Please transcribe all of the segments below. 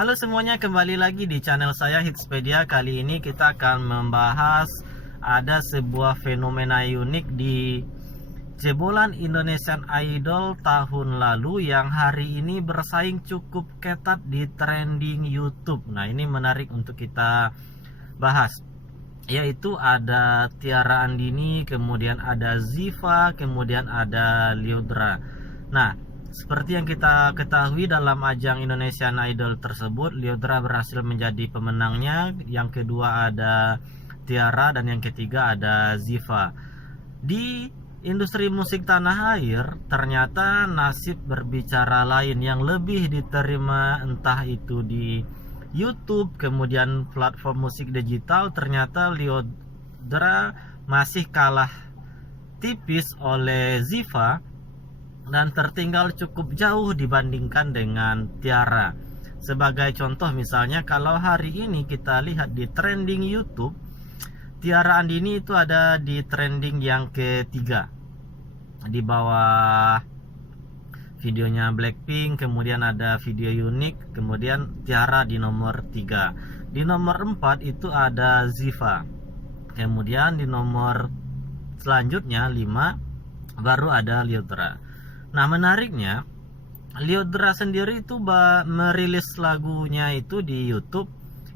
Halo semuanya, kembali lagi di channel saya Hitspedia. Kali ini kita akan membahas ada sebuah fenomena unik di jebolan Indonesian Idol tahun lalu yang hari ini bersaing cukup ketat di trending YouTube. Nah, ini menarik untuk kita bahas. Yaitu ada Tiara Andini, kemudian ada Ziva, kemudian ada Lyudra. Nah, seperti yang kita ketahui dalam ajang Indonesian Idol tersebut, Lyudra berhasil menjadi pemenangnya. Yang kedua ada Tiara dan yang ketiga ada Ziva. Di industri musik tanah air, ternyata nasib berbicara lain yang lebih diterima, entah itu di YouTube, kemudian platform musik digital. Ternyata Lyudra masih kalah tipis oleh Ziva dan tertinggal cukup jauh dibandingkan dengan Tiara. Sebagai contoh misalnya, kalau hari ini kita lihat di trending YouTube, Tiara Andini itu ada di trending yang ketiga, di bawah videonya Blackpink, kemudian ada video unik, kemudian Tiara di nomor 3. Di nomor 4 itu ada Ziva. Kemudian di nomor selanjutnya 5 baru ada Lyudra. Nah, menariknya Lyudra sendiri itu merilis lagunya itu di YouTube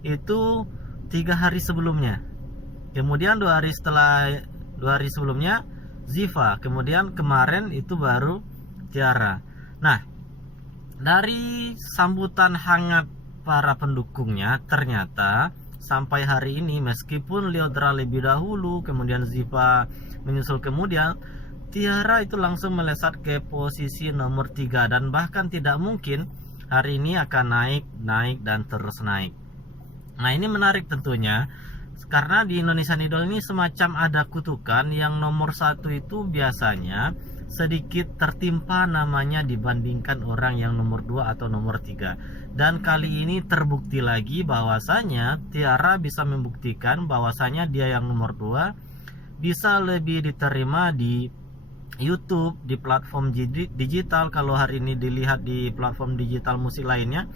itu 3 hari sebelumnya. Kemudian 2 hari sebelumnya Ziva, kemudian kemarin itu baru Tiara. Nah, dari sambutan hangat para pendukungnya, ternyata sampai hari ini meskipun Lyudra lebih dahulu, kemudian Ziva menyusul kemudian, Tiara itu langsung melesat ke posisi nomor 3 dan bahkan tidak mungkin hari ini akan naik dan terus naik. Nah, ini menarik tentunya karena di Indonesian Idol ini semacam ada kutukan yang nomor 1 itu biasanya sedikit tertimpa namanya dibandingkan orang yang nomor 2 atau nomor 3. Dan kali ini terbukti lagi bahwasanya Tiara bisa membuktikan bahwasanya dia yang nomor 2 bisa lebih diterima di YouTube, di platform digital. Kalau hari ini dilihat di platform digital musik lainnya,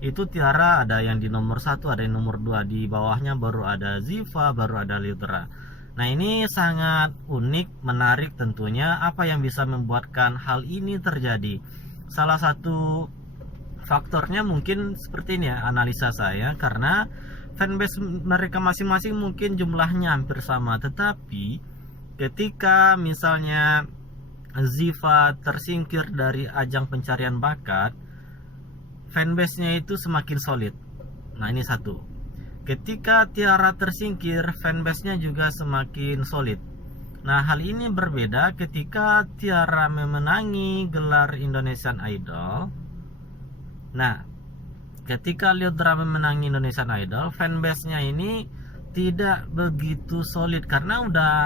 itu Tiara ada yang di nomor 1, ada yang nomor 2, di bawahnya baru ada Ziva, baru ada Lyudra. Nah, ini sangat unik, menarik tentunya. Apa yang bisa membuatkan hal ini terjadi? Salah satu faktornya mungkin seperti ini ya, analisa saya, karena fanbase mereka masing-masing mungkin jumlahnya hampir sama, tetapi ketika misalnya Ziva tersingkir dari ajang pencarian bakat, fanbase-nya itu semakin solid. Nah, ini satu. Ketika Tiara tersingkir, fanbase-nya juga semakin solid. Nah, hal ini berbeda ketika Tiara memenangi gelar Indonesian Idol. Nah, ketika Lyudra memenangi Indonesian Idol, fanbase-nya ini tidak begitu solid karena udah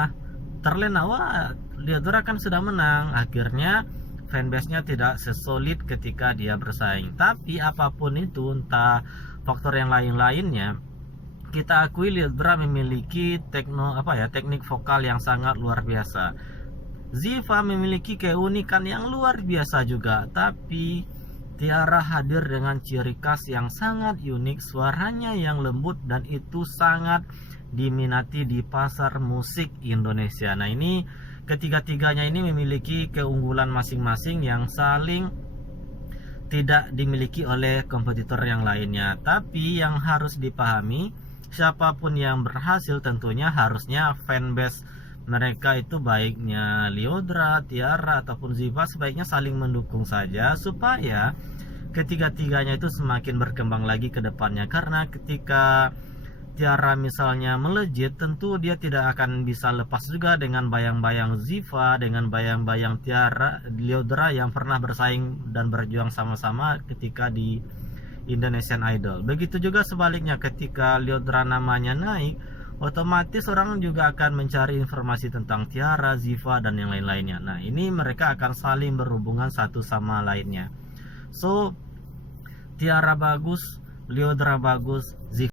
terlena, wah Lyudra kan sudah menang. Akhirnya fanbase-nya tidak sesolid ketika dia bersaing. Tapi apapun itu, entah faktor yang lain-lainnya, kita akui Lyudra memiliki teknik vokal yang sangat luar biasa. Ziva memiliki keunikan yang luar biasa juga, tapi Tiara hadir dengan ciri khas yang sangat unik, suaranya yang lembut, dan itu sangat diminati di pasar musik Indonesia. Nah, ini ketiga-tiganya ini memiliki keunggulan masing-masing yang saling tidak dimiliki oleh kompetitor yang lainnya. Tapi yang harus dipahami, siapapun yang berhasil tentunya harusnya fanbase mereka itu, baiknya Lyudra, Tiara ataupun Ziva, sebaiknya saling mendukung saja supaya ketiga-tiganya itu semakin berkembang lagi ke depannya. Karena ketika Tiara misalnya melejit, tentu dia tidak akan bisa lepas juga dengan bayang-bayang Ziva, dengan bayang-bayang Lyudra yang pernah bersaing dan berjuang sama-sama ketika di Indonesian Idol. Begitu juga sebaliknya, ketika Lyudra namanya naik, otomatis orang juga akan mencari informasi tentang Tiara, Ziva, dan yang lain-lainnya. Nah, ini mereka akan saling berhubungan satu sama lainnya. So, Tiara bagus, Lyudra bagus, Ziva